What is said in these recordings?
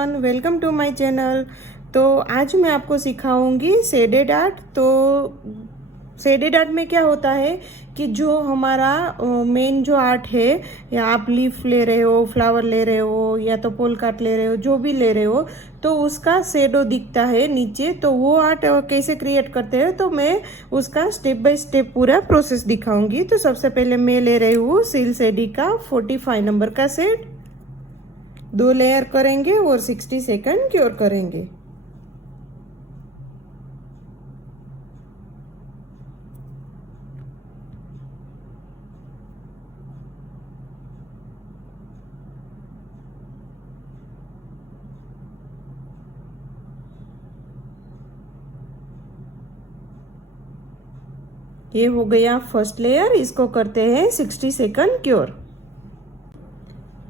Everyone, welcome to my channel. तो आज मैं आपको सिखाऊंगी शेडेड आर्ट। तो शेडेड आर्ट में क्या होता है कि जो हमारा मेन जो आर्ट है, या आप लीफ ले रहे हो, फ्लावर ले रहे हो, या तो पोल काट ले रहे हो, जो भी ले रहे हो, तो उसका शेडो दिखता है नीचे। तो वो आर्ट कैसे क्रिएट करते हैं, तो मैं उसका स्टेप बाय स्टेप पूरा प्रोसेस दिखाऊंगी। तो सबसे पहले मैं ले रही हूँ सिल शेडी का 45 नंबर का सेट। 2 लेयर करेंगे और 60 सेकंड क्योर करेंगे। ये हो गया फर्स्ट लेयर, इसको करते हैं 60 सेकंड क्योर।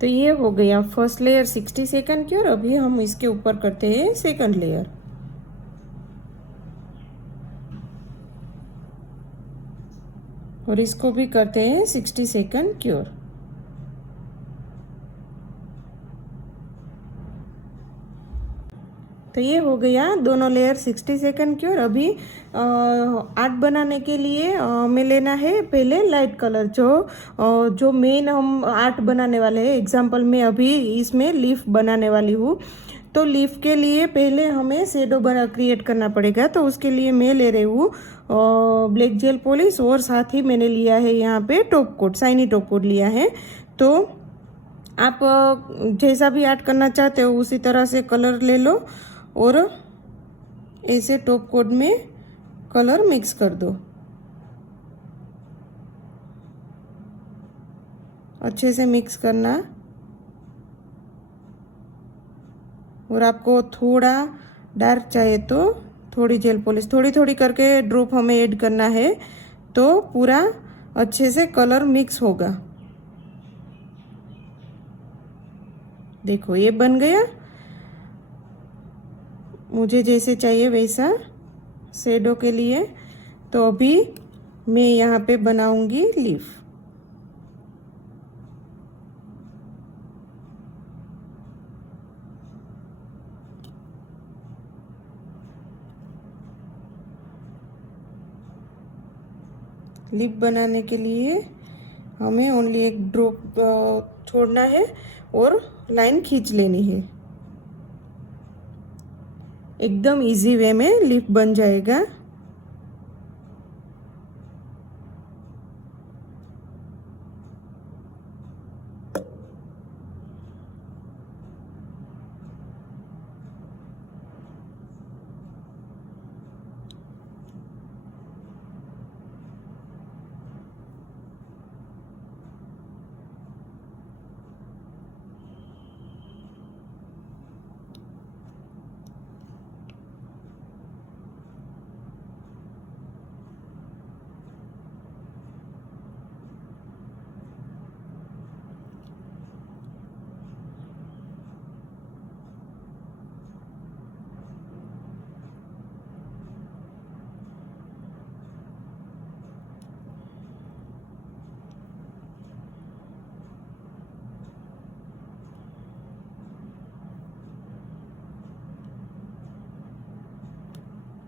तो ये हो गया फर्स्ट लेयर 60 सेकंड क्योर। अभी हम इसके ऊपर करते हैं सेकंड लेयर। और इसको भी करते हैं 60 सेकंड क्योर। तो ये हो गया दोनों लेयर 60 सेकंड क्योर। अभी आर्ट बनाने के लिए हमें लेना है पहले लाइट कलर। जो मेन हम आर्ट बनाने वाले हैं, एग्जांपल में अभी इसमें लीफ बनाने वाली हूँ। तो लीफ के लिए पहले हमें शेडो क्रिएट करना पड़ेगा। तो उसके लिए मैं ले रही हूँ ब्लैक जेल पॉलिश, और साथ ही मैंने लिया है यहाँ पे top coat, shiny top coat लिया है। तो आप जैसा भी आर्ट करना चाहते हो उसी तरह से कलर ले लो, और ऐसे टॉप कोट में कलर मिक्स कर दो। अच्छे से मिक्स करना। और आपको थोड़ा डार्क चाहिए तो थोड़ी जेल पॉलिश थोड़ी थोड़ी करके ड्रॉप हमें ऐड करना है, तो पूरा अच्छे से कलर मिक्स होगा। देखो ये बन गया, मुझे जैसे चाहिए वैसा शेडो के लिए। तो अभी मैं यहाँ पे बनाऊंगी लीफ। लीफ बनाने के लिए हमें ओनली एक ड्रॉप छोड़ना है और लाइन खींच लेनी है। एकदम इजी वे में लीफ बन जाएगा।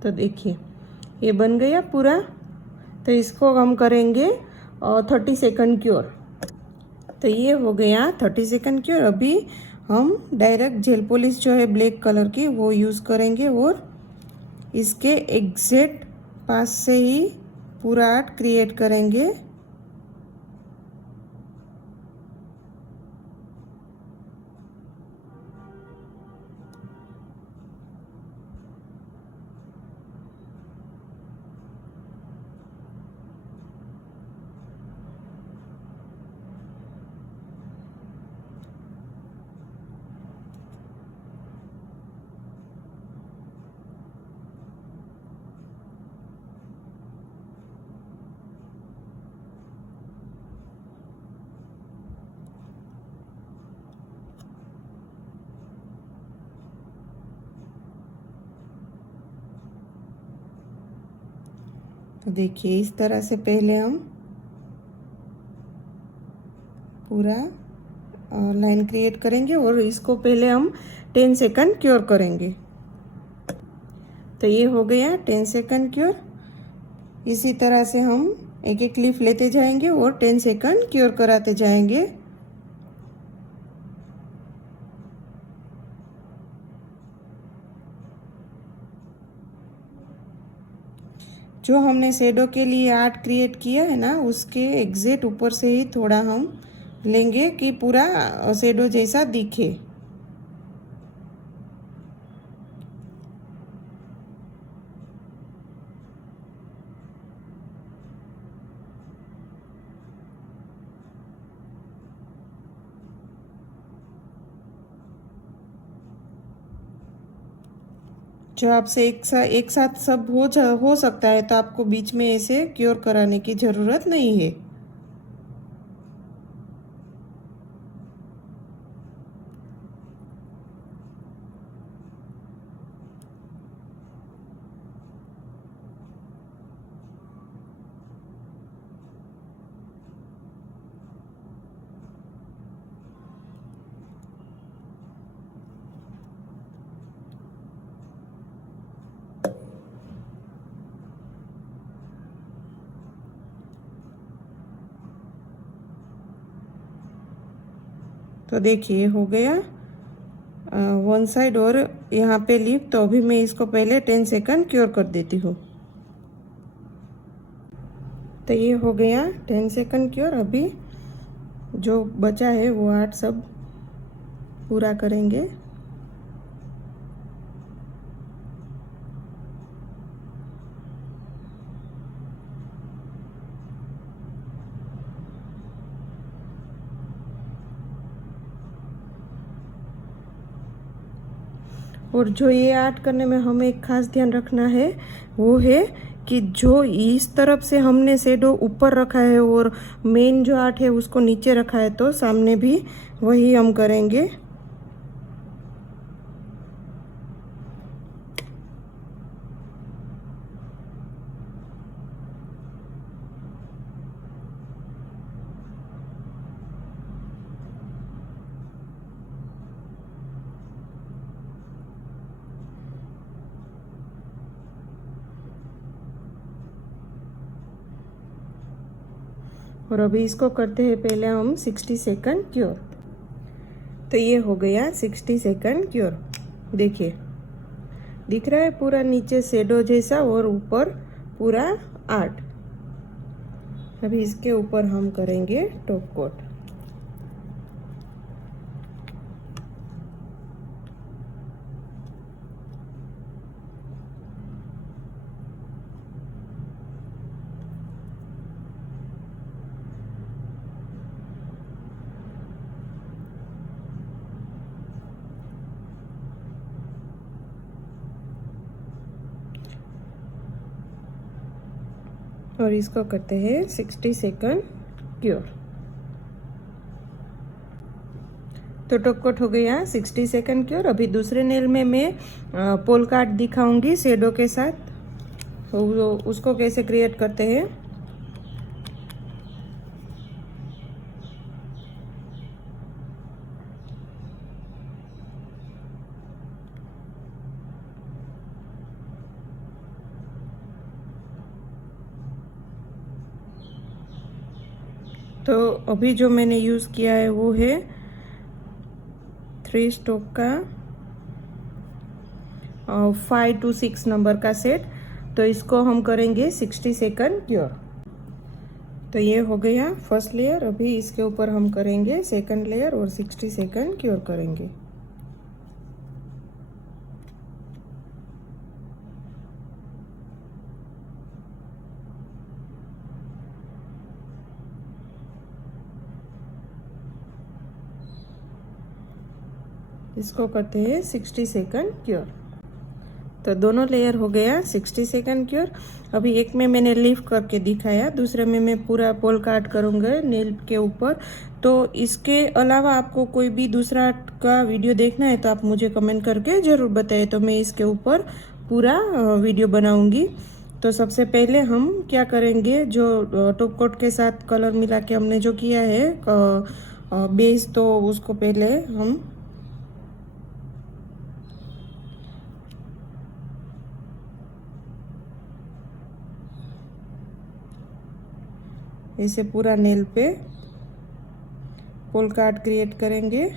तो देखिए ये बन गया पूरा। तो इसको हम करेंगे 30 सेकंड क्योर। तो ये हो गया 30 सेकंड क्योर। अभी हम डायरेक्ट जेल पॉलिश जो है ब्लैक कलर की वो यूज़ करेंगे, और इसके एग्जैक्ट पास से ही पूरा आर्ट क्रिएट करेंगे। तो देखिए इस तरह से पहले हम पूरा लाइन क्रिएट करेंगे और इसको पहले हम 10 सेकंड क्योर करेंगे। तो ये हो गया 10 सेकंड क्योर। इसी तरह से हम एक एक लीफ लेते जाएंगे और 10 सेकंड क्योर कराते जाएंगे। जो हमने शेडो के लिए आर्ट क्रिएट किया है ना, उसके एग्जैक्ट ऊपर से ही थोड़ा हम लेंगे कि पूरा शेडो जैसा दिखे। जो आपसे एक साथ सब हो सकता है, तो आपको बीच में ऐसे क्योर कराने की ज़रूरत नहीं है। तो देखिए हो गया वन साइड और यहाँ पे लीफ। तो अभी मैं इसको पहले 10 सेकंड क्योर कर देती हूँ। तो ये हो गया 10 सेकंड क्योर। अभी जो बचा है वो आर्ट सब पूरा करेंगे। और जो ये आर्ट करने में हमें एक खास ध्यान रखना है वो है कि जो इस तरफ से हमने शेडो ऊपर रखा है और मेन जो आर्ट है उसको नीचे रखा है, तो सामने भी वही हम करेंगे। और अभी इसको करते हैं पहले हम 60 सेकंड क्योर। तो ये हो गया 60 सेकंड क्योर। देखिए दिख रहा है पूरा नीचे शेडो जैसा और ऊपर पूरा आर्ट। अभी इसके ऊपर हम करेंगे टॉप कोट। और इसको करते हैं 60 सेकंड क्योर। तो टॉप कोट हो गया 60 सेकंड क्योर। अभी दूसरे नेल में मैं पोल कार्ड दिखाऊंगी शेडो के साथ, तो उसको कैसे क्रिएट करते हैं। तो अभी जो मैंने यूज़ किया है वो है 3 स्टोक का 5 to 6 नंबर का सेट। तो इसको हम करेंगे 60 सेकंड क्योर। तो ये हो गया फर्स्ट लेयर। अभी इसके ऊपर हम करेंगे सेकंड लेयर और 60 सेकंड क्योर करेंगे। इसको करते हैं 60 सेकंड क्योर। तो दोनों लेयर हो गया 60 सेकंड क्योर। अभी एक में मैंने लीफ करके दिखाया, दूसरे में मैं पूरा पोल काट करूँगा नेल के ऊपर। तो इसके अलावा आपको कोई भी दूसरा का वीडियो देखना है तो आप मुझे कमेंट करके ज़रूर बताएं, तो मैं इसके ऊपर पूरा वीडियो बनाऊँगी। तो सबसे पहले हम क्या करेंगे, जो टॉप कोट के साथ कलर मिला के हमने जो किया है बेस, तो उसको पहले हम ऐसे पूरा नेल पे पोल्का आर्ट क्रिएट करेंगे।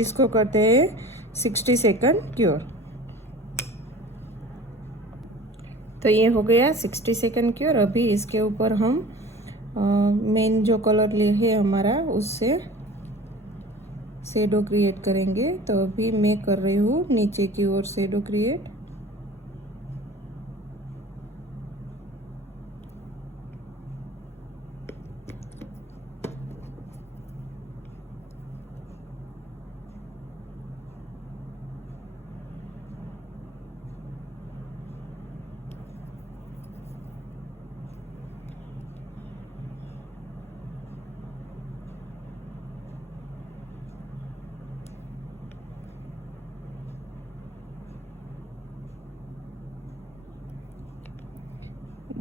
इसको करते हैं 60 सेकंड क्योर। तो ये हो गया 60 सेकंड क्योर। अभी इसके ऊपर हम मेन जो कलर लिए है हमारा, उससे शेडो क्रिएट करेंगे। तो अभी मैं कर रही हूँ नीचे की ओर शेडो क्रिएट।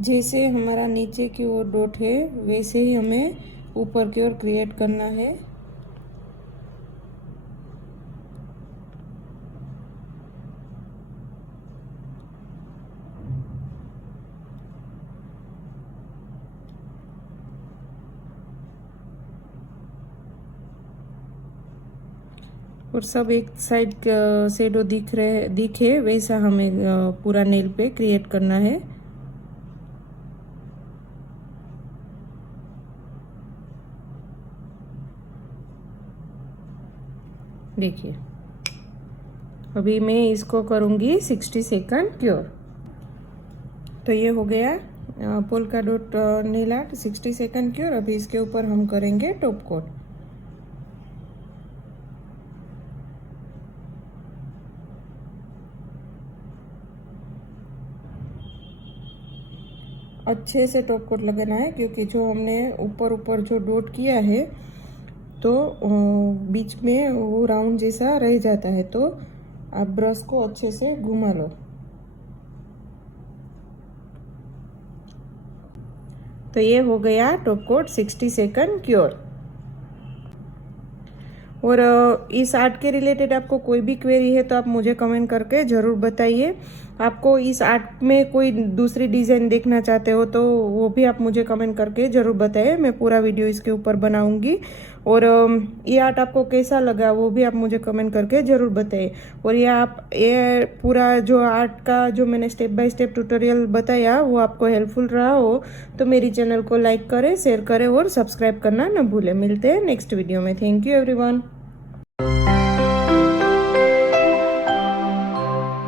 जैसे हमारा नीचे की ओर डॉट है, वैसे ही हमें ऊपर की ओर क्रिएट करना है। और सब एक साइड शेडो दिखे वैसा हमें पूरा नेल पे क्रिएट करना है। देखिए, अभी मैं इसको करूँगी 60 सेकंड क्योर। तो ये हो गया polka dot nail art 60 second cure. अभी इसके ऊपर हम करेंगे टॉप कोट। अच्छे से टॉप कोट लगाना है, क्योंकि जो हमने ऊपर ऊपर जो डॉट किया है तो बीच में वो राउंड जैसा रह जाता है। तो आप ब्रश को अच्छे से घुमा लो। तो ये हो गया टॉप कोट 60 सेकंड क्योर। और इस आर्ट के रिलेटेड आपको कोई भी क्वेरी है तो आप मुझे कमेंट करके ज़रूर बताइए। आपको इस आर्ट में कोई दूसरी डिज़ाइन देखना चाहते हो तो वो भी आप मुझे कमेंट करके ज़रूर बताइए। मैं पूरा वीडियो इसके ऊपर बनाऊंगी। और ये आर्ट आपको कैसा लगा वो भी आप मुझे कमेंट करके ज़रूर बताइए। और ये पूरा जो आर्ट का जो मैंने स्टेप बाय स्टेप ट्यूटोरियल बताया वो आपको हेल्पफुल रहा हो तो मेरी चैनल को लाइक करें, शेयर करें और सब्सक्राइब करना न भूलें। मिलते हैं नेक्स्ट वीडियो में। Thank you everyone.